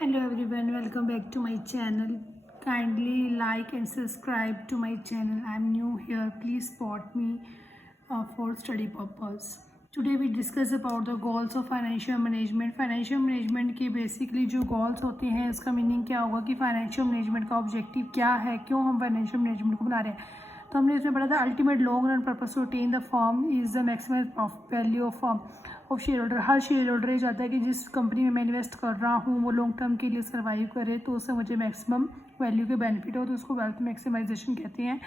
Hello everyone, welcome back to my channel. Kindly like and subscribe to my channel. I am new here. Please support me for study purpose. Today we discuss about the goals of financial management. Financial management के basically जो goals होते हैं उसका meaning क्या होगा कि financial management का objective क्या है, क्यों हम financial management को बना रहे हैं. तो हमने इसमें पढ़ा था ultimate long run purpose to attain the firm is the maximum value of firm of shareholder. हर शेयर होल्डर ये चाहता है कि जिस कंपनी में मैं इन्वेस्ट कर रहा हूँ वो लॉन्ग टर्म के लिए सर्वाइव करे, तो उससे मुझे मैक्सिमम वैल्यू के बेनिफिट हो, तो उसको वेल्थ मैक्सिमाइजेशन कहते हैं.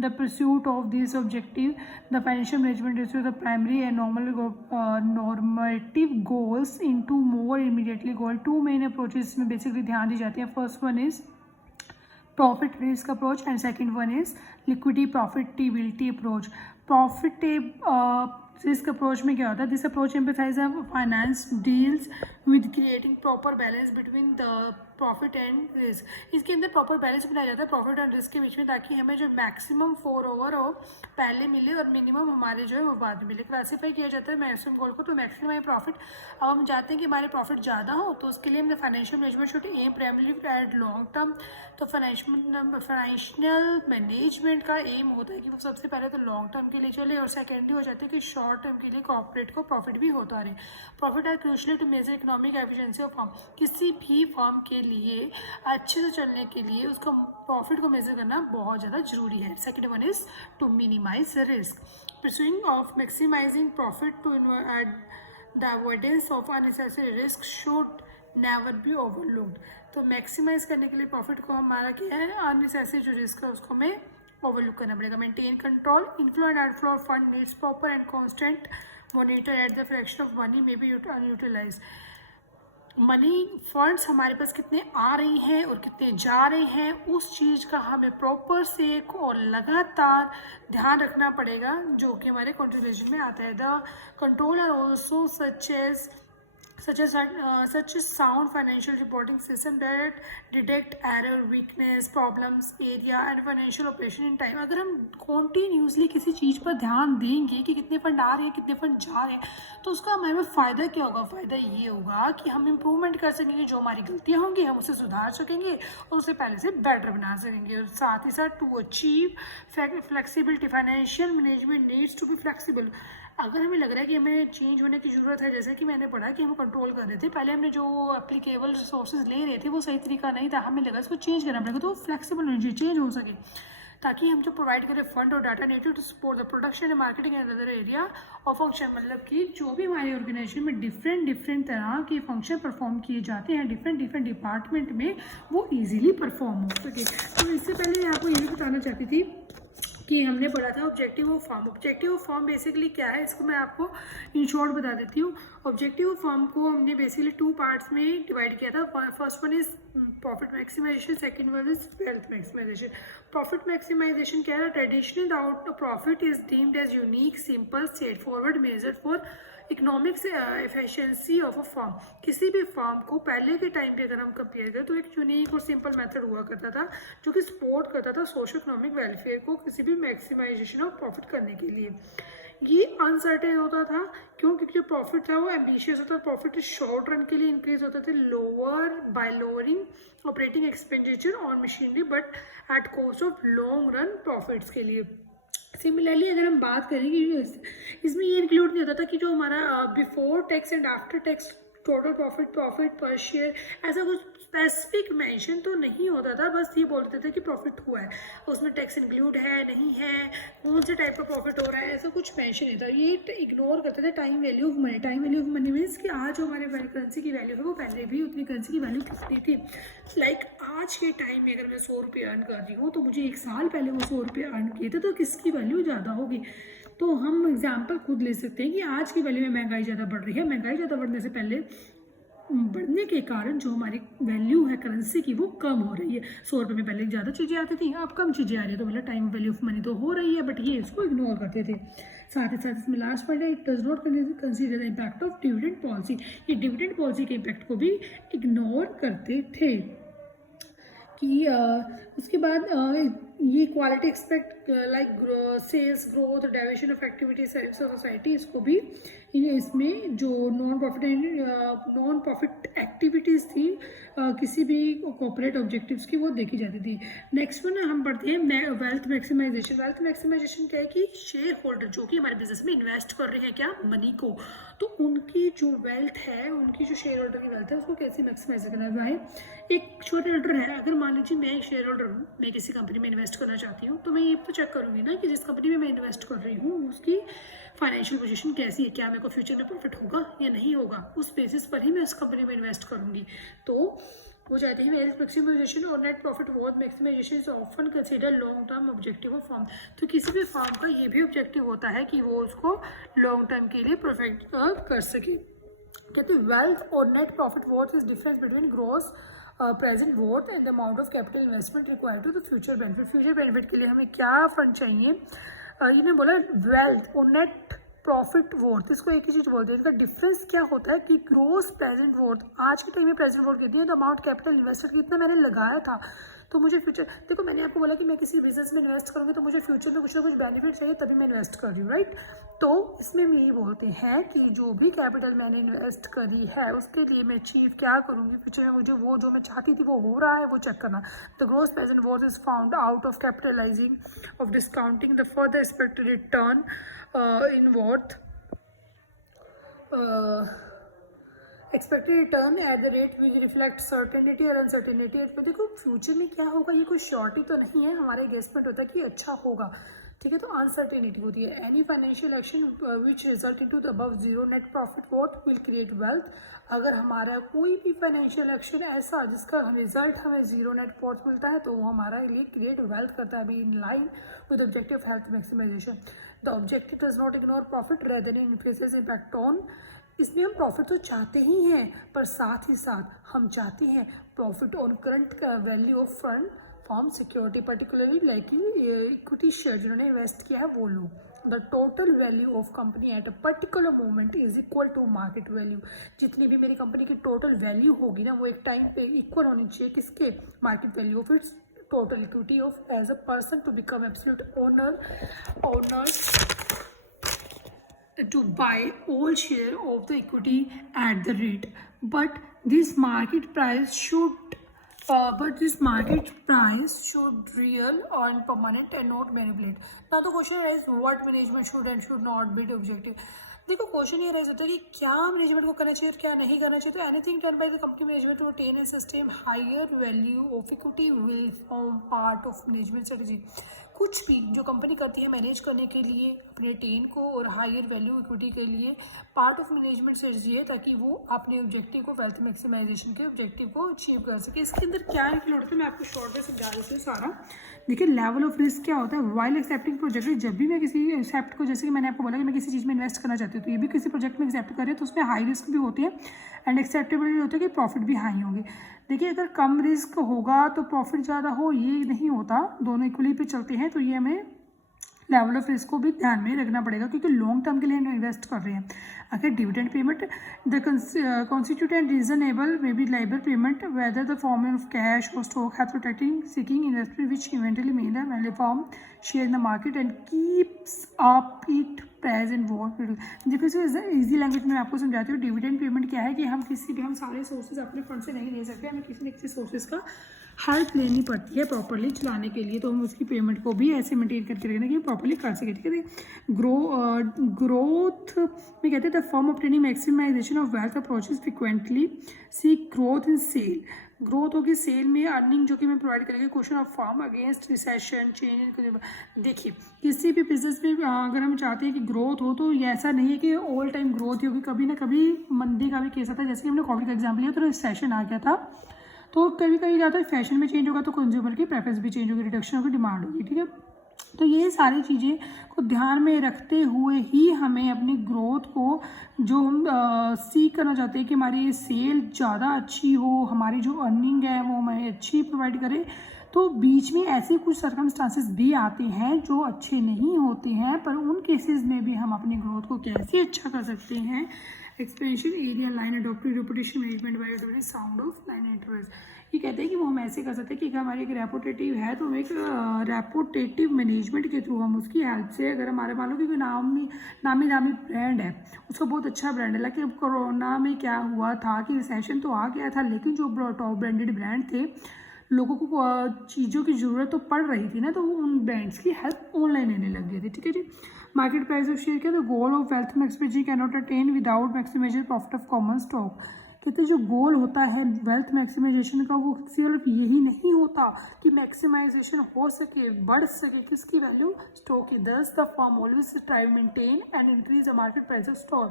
The pursuit of this objective the financial management is the primary and normative goals into more immediately goal. Two main approaches में बेसिकली ध्यान दी जाती है. First one is profit risk approach and second one is liquidity profitability approach. Risk approach में क्या होता है? This approach emphasise finance deals with creating proper balance between the profit and risk. इसके अंदर प्रॉपर बैलेंस बनाया जाता है profit and risk के बीच में, ताकि हमें जो मैक्सिमम 4 ओवर हो पहले मिले और मिनिमम हमारे जो है वो बाद में मिले. क्लासीफाई किया जाता है मैक्सिमम गोल को. तो मैक्सिमम प्रॉफिट, अब हम चाहते हैं कि हमारे प्रॉफिट ज़्यादा हो, तो उसके लिए हमने financial management should aim primarily at long term. तो फाइनेंशियल मैनेजमेंट का एम होता है कि वो सबसे पहले तो लॉन्ग टर्म के लिए चले, और सेकेंडली हो जाता है कि शॉर्ट टर्म के लिए कॉर्पोरेट को प्रॉफिट भी होता रहे. Profit are crucial to measure economic efficiency of firm. किसी भी फर्म के लिए अच्छे से चलने के लिए उसका प्रॉफिट को मेजर करना बहुत ज़्यादा जरूरी है. Second one is to minimise risk. Pursuing of maximising profit to the avoidance of unnecessary risk should never be overlooked. तो मैक्सिमाइज करने के लिए प्रॉफिट को हमारा क्या है, अननेसेसरी जो रिस्क है उसको हमें ओवरलुक करना पड़ेगा. Maintain control inflow and outflow of fund needs proper and constant monitor at the fraction of money may be unutilise. Money funds हमारे पास कितने आ रही हैं और कितने जा रहे हैं, उस चीज़ का हमें प्रॉपर से और लगातार ध्यान रखना पड़ेगा, जो कि हमारे कंट्रीब्यूशन में आता है. The control are also such as sound financial reporting system that detect error, weakness, problems area and financial operation in time. अगर हम continuously किसी चीज़ पर ध्यान देंगे कि कितने फंड आ रहे हैं कितने फंड जा रहे हैं, तो उसका हमें फ़ायदा क्या होगा? फ़ायदा ये होगा कि हम इम्प्रूवमेंट कर सकेंगे, जो हमारी गलतियाँ होंगी हम उसे सुधार सकेंगे और उसे पहले से बेटर बना सकेंगे. और साथ ही साथ to achieve flexibility financial management needs to be flexible. अगर हमें लग रहा है कि हमें चेंज होने की ज़रूरत है, जैसे कि मैंने पढ़ा कि हम कंट्रोल कर रहे थे, पहले हमने जो एप्लीकेबल रिसोर्सेज ले रहे थे वो सही तरीका नहीं था, हमें लगा इसको चेंज करना पड़ेगा, तो फ्लेक्सिबल होनी चाहिए, चेंज हो सके, ताकि हम जो प्रोवाइड करें फंड और data needed to support the production and marketing and other area of function. मतलब कि जो भी हमारे ऑर्गेनाइजेशन में डिफरेंट तरह के फंक्शन परफॉर्म किए जाते हैं डिफरेंट डिपार्टमेंट में, वो ईजिली परफॉर्म हो सके. तो इससे पहले मैं आपको ये भी बताना चाहती थी कि हमने पढ़ा था objective of firm. Objective of firm basically क्या है, इसको मैं आपको इन शॉर्ट बता देती हूँ. ऑब्जेक्टिव ऑफ फर्म को हमने बेसिकली 2 पार्ट्स में डिवाइड किया था. First one is profit maximisation, second one is wealth maximisation. Profit maximisation क्या है? Traditionally the out profit is deemed as unique simple straightforward measure for economics efficiency of a firm. किसी भी firm को पहले के time पे अगर हम कंपेयर करें तो एक यूनिक और सिंपल मेथड हुआ करता था, जो कि सपोर्ट करता था सोशल इकोनॉमिक वेलफेयर को किसी भी मैक्सिमाइजेशन ऑफ प्रॉफिट करने के लिए. ये अनसर्टेन होता था, क्यों? क्योंकि जो प्रॉफिट था वो एम्बिशियस होता था. प्रॉफिट शॉर्ट रन के लिए इंक्रीज होते थे bye lowering operating expenditure on machinery, but at cost of long run profits के लिए. सिमिलरली अगर हम बात करें कि इसमें ये इंक्लूड नहीं होता था कि जो हमारा before tax and after tax total profit पर शेयर, ऐसा कुछ स्पेसिफिक मेंशन तो नहीं होता था. बस ये बोलते थे कि प्रॉफिट हुआ है, उसमें टैक्स इंक्लूड है नहीं है, कौन से टाइप का प्रॉफिट हो रहा है, ऐसा कुछ मेंशन नहीं था. ये इग्नोर करते थे time value of money. Time value of money means कि आज जो हमारे करेंसी की वैल्यू है वो पहले भी उतनी करेंसी की वैल्यू कितनी थी. लाइक आज के टाइम में अगर मैं 100 रुपये अर्न कर रही हूँ, तो मुझे 1 साल पहले वो 100 रुपये अर्न किए थे, तो किसकी वैल्यू ज़्यादा होगी? तो हम एग्जाम्पल खुद ले सकते हैं कि आज की वैल्यू में महंगाई ज़्यादा बढ़ रही है. महंगाई ज़्यादा बढ़ने से पहले बढ़ने के कारण जो हमारी वैल्यू है करेंसी की वो कम हो रही है. 100 रुपये में पहले ज़्यादा चीज़ें आती थी, अब कम चीज़ें आ रही है, तो मतलब टाइम वैल्यू ऑफ मनी तो हो रही है, बट ये इसको इग्नोर करते थे. साथ ही साथ इसमें लास्ट पॉइंट है, it does not consider the impact of dividend policy. ये डिविडेंड पॉलिसी के इम्पैक्ट को भी इग्नोर करते थे. कि उसके बाद ये quality expect like sales growth, diversion of activity service of society, इसको भी इसमें जो नॉन प्रॉफिट एक्टिविटीज़ थी किसी भी कॉर्पोरेट ऑब्जेक्टिव्स की, वो देखी जाती थी। नेक्स्ट वन हम पढ़ते हैं वेल्थ मैक्सिमाइजेशन। वेल्थ मैक्सिमाइजेशन क्या है कि शेयर होल्डर जो कि हमारे बिजनेस में इन्वेस्ट कर रहे हैं क्या, मनी को, तो उनकी जो वेल्थ है, उनकी जो शेयर होल्डर की वेल्थ है, उसको कैसे मैक्सिमाइज करना है। एक शेयर होल्डर है, अगर मान लीजिए मैं एक शेयर होल्डर हूँ, मैं किसी कंपनी में इन्वेस्ट करना चाहती हूँ, तो मैं ये तो चेक करूँगी ना कि जिस कंपनी में मैं इन्वेस्ट कर रही हूँ उसकी फाइनेंशियल पोजीशन कैसी है, क्या मेरे को फ्यूचर में प्रॉफिट होगा या नहीं होगा, उस बेसिस पर ही मैं उस कंपनी में इन्वेस्ट करूँगी। तो वो चाहते हैं वेल्थ मैक्सिमाइजेशन और net profit worth maximisation is often consider long term objective of firm. तो किसी भी फर्म का ये भी ऑब्जेक्टिव होता है कि वो उसको लॉन्ग टर्म के लिए प्रोफिट कर सके। कहते हैं वेल्थ और net profit worth is difference between gross present worth and the amount of capital investment required to the future benefit. Future benefit के लिए हमें क्या फंड चाहिए, इन्हें बोला वेल्थ और नेट प्रॉफिट वर्थ, इसको एक ही चीज बोलते हैं। इसका डिफरेंस क्या होता है कि ग्रोस प्रेजेंट वर्थ, आज के टाइम में प्रेजेंट वर्थ कहती है तो अमाउंट कैपिटल इन्वेस्टेड कितना मैंने लगाया था, तो मुझे फ्यूचर, देखो मैंने आपको बोला कि मैं किसी बिजनेस में इन्वेस्ट करूँगी तो मुझे फ्यूचर में कुछ ना कुछ बेनिफिट चाहिए तभी मैं इन्वेस्ट कर रही हूँ, राइट। तो इसमें हम यही बोलते हैं कि जो भी कैपिटल मैंने इन्वेस्ट करी है उसके लिए मैं अचीव क्या करूँगी फ्यूचर में, मुझे वो जो मैं चाहती थी वो हो रहा है, वो चेक करना। The gross present worth is found out of capitalising of discounting the further expected return in worth expected return at the rate which reflect certainty और अनसर्टेनिटी। तो देखो फ्यूचर में क्या होगा ये कोई श्योरिटी तो नहीं है, हमारा गेसमेंट होता है कि अच्छा होगा, ठीक है, तो अनसर्टेनिटी होती है। Any financial action which result into the above zero net profit worth will create wealth. अगर हमारा कोई भी फाइनेंशियल एक्शन ऐसा जिसका रिजल्ट हमें जीरो नेट प्रॉफिट मिलता है तो वो हमारे लिए क्रिएट वेल्थ करता है, be in line with objective health maximisation. The objective does not ignore profit rather than influences impact on. इसमें हम प्रॉफिट तो चाहते ही हैं पर साथ ही साथ हम चाहते हैं profit on current value of fund form security, particularly like equity share जिन्होंने इन्वेस्ट किया है वो लोग। The total value of company at a particular moment is equal to market value. जितनी भी मेरी कंपनी की टोटल वैल्यू होगी ना वो एक टाइम पे इक्वल होनी चाहिए किसके, market value of its total equity of as a person to become absolute owner to buy all share of the equity at the rate, but this market price should real and permanent and not manipulate. Now the question is what management should and should not be the objective. देखो question ये रह सकता है कि क्या management को करना चाहिए और क्या नहीं करना चाहिए। तो anything done by the company management to attain and sustain higher value of equity will form part of management strategy. कुछ भी जो कंपनी करती है मैनेज करने के लिए अपने टेन को और हायर वैल्यू इक्विटी के लिए पार्ट ऑफ मैनेजमेंट स्ट्रेटजी है ताकि वो अपने ऑब्जेक्टिव को वेल्थ मैक्सिमाइजेशन के ऑब्जेक्टिव को अचीव कर सके। इसके अंदर क्या इंक्लूड होता है मैं आपको शॉर्ट में समझा देती हूँ सारा। देखिए लेवल ऑफ रिस्क क्या होता है वाइल एक्सेप्टिंग प्रोजेक्ट। जब भी मैं किसी एक्सेप्ट को, जैसे कि मैंने आपको बोला कि मैं किसी चीज़ में इन्वेस्ट करना चाहती हूँ तो ये भी किसी प्रोजेक्ट में एक्सेप्ट करें तो उसमें हाई रिस्क भी होती है एंड एक्सेप्टेबल भी होता है कि प्रॉफिट भी हाई होंगे। देखिए अगर कम रिस्क होगा तो प्रॉफिट ज़्यादा हो ये नहीं होता, दोनों इक्वली पे चलते हैं। तो ये हमें लेवल ऑफ रिस्क को भी ध्यान में रखना पड़ेगा क्योंकि लॉन्ग टर्म के लिए हम इन्वेस्ट कर रहे हैं। अगर dividend payment the constitute and reasonable may be liable payment whether the form of cash और स्टॉक है protecting seeking investment which eventually main the value form share in the market and keeps up it present what. देखो इसे easy language में आपको समझाती हूँ। Dividend payment क्या है कि हम किसी भी, हम सारे सोर्सेज अपने फंड से नहीं ले सकते, हमें किसी न किसी सोर्सेज का हेल्प लेनी पड़ती है प्रॉपरली चलाने के लिए। तो हम उसकी पेमेंट को भी ऐसे मेंटेन करके रखना कि प्रॉपरली कर सके, ठीक है। ग्रोथ में कहते हैं the firm obtaining maximisation of wealth approaches frequently seek growth in sale. Growth होगी सेल में, अर्निंग जो कि मैं प्रोवाइड करेंगे। Question of firm against recession change in. देखिए किसी भी बिजनेस में अगर हम चाहते हैं कि ग्रोथ हो तो ये ऐसा नहीं है कि ऑल टाइम ग्रोथ ही होगी, कभी ना कभी मंदी का भी केस आता है। जैसे कि हमने कोविड का एग्जाम्पल लिया तो रिसेशन आ गया था तो कभी कभी क्या होता है फैशन में चेंज होगा तो कंज्यूमर की प्रेफरेंस भी चेंज होगी, रिडक्शन होगी, डिमांड होगी, ठीक है। तो ये सारी चीज़ें को ध्यान में रखते हुए ही हमें अपनी ग्रोथ को जो हम सीख करना चाहते हैं कि हमारी सेल ज़्यादा अच्छी हो, हमारी जो अर्निंग है वो हमें अच्छी प्रोवाइड करे। तो बीच में ऐसे कुछ सर्कमस्टांसेस भी आते हैं जो अच्छे नहीं होते हैं, पर उन केसेस में भी हम अपनी ग्रोथ को कैसे अच्छा कर सकते हैं expansion area line adopted reputation management by adopting sound of line intervals. ये कहते हैं कि वो हम ऐसे कर सकते हैं कि अगर हमारी एक रेपुटेटिव है तो हम एक रेपुटेटिव मैनेजमेंट के थ्रू हम उसकी हेल्प से, अगर हमारे मान लो कि कोई नामी दामी ब्रांड है, उसका बहुत अच्छा ब्रांड है, लेकिन अब कोरोना में क्या हुआ था कि रिसेशन तो आ गया था, लेकिन जो टॉप ब्रांडेड ब्रांड थे, लोगों को चीज़ों की ज़रूरत तो पड़ रही थी ना, तो उन ब्रांड्स की हेल्प ऑनलाइन लेने लग गए थे। ठीक है जी। मार्केट प्राइस ऑफ शेयर क्या, the goal of wealth maximisation can not attain without maximisation profit of common stock. कहते हैं जो गोल होता है वेल्थ मैक्सिमाइजेशन का, वो सिर्फ यही नहीं होता कि मैक्सिमाइजेशन हो सके, बढ़ सके, किसकी वैल्यू, स्टॉक की। दस the firm always try maintain and increase the market price of stock.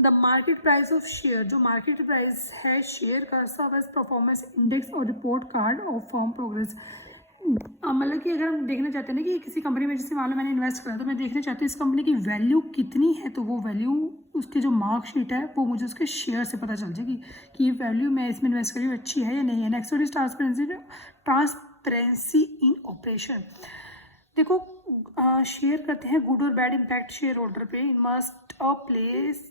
The market price of share, जो मार्केट प्राइस है शेयर का, सर्व एज परफॉर्मेंस इंडेक्स और report card of firm progress. मतलब कि अगर हम देखना चाहते हैं ना कि किसी कंपनी में, जैसे मान लो मैंने इन्वेस्ट करा, तो मैं देखना चाहती हूँ इस कंपनी की वैल्यू कितनी है, तो वो वैल्यू उसकी जो मार्कशीट है वो मुझे उसके शेयर से पता चल जाएगी कि ये वैल्यू मैं इसमें इन्वेस्ट करी अच्छी है या नहीं है। Next is transparency in operation. देखो शेयर करते हैं गुड और बैड इम्पैक्ट शेयर होल्डर पे, must a place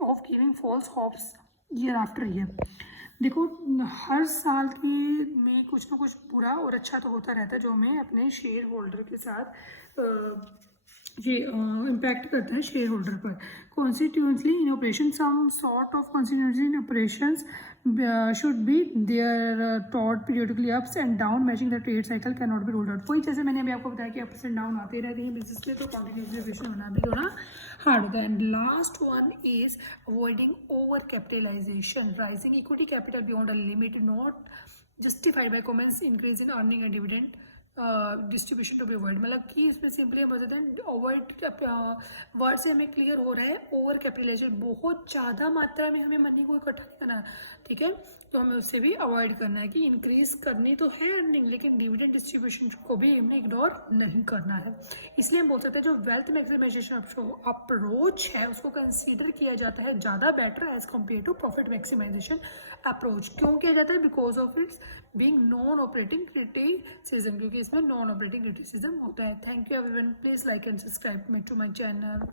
of giving false hopes year after year. देखो हर साल के में कुछ ना कुछ बुरा और अच्छा तो होता रहता है जो हमें अपने शेयर होल्डर के साथ ये इम्पैक्ट करता है शेयर होल्डर पर। Constituently in operation some sort of constituently in operations should be there taught periodically ups and down matching the trade cycle can not be rolled out. वही जैसे मैंने अभी आपको बताया कि अप्स एंड डाउन आते रहते हैं बिजनेस में, तो कॉन्टिन्यूसली ऑपरेशन होना भी थोड़ा हार्ड होता है। And last one is avoiding over capitalisation, rising equity capital beyond a limit not justified by comments increase in earning and dividend distribution to be avoid. मतलब कि इसमें सिंपली हम बताते हैं अवॉइड वर्ड से हमें क्लियर हो रहा है ओवर कैपिटलाइजेशन, बहुत ज़्यादा मात्रा में हमें मनी को इकट्ठा करना, ठीक है, तो हमें उससे भी अवॉइड करना है कि इंक्रीज करनी तो है अर्निंग, लेकिन डिविडेंड डिस्ट्रीब्यूशन को भी हमें इग्नोर नहीं करना है। इसलिए हम बोल सकते हैं जो वेल्थ मैक्सिमाइजेशन अप्रोच है उसको कंसीडर किया जाता है ज़्यादा better as compare to profit maximisation approach. क्यों किया जाता है? Because of its being non operating criticism, क्योंकि इसमें नॉन ऑपरेटिंग क्रिटिसिज्म होता है। Thank you everyone, please like and subscribe to my channel.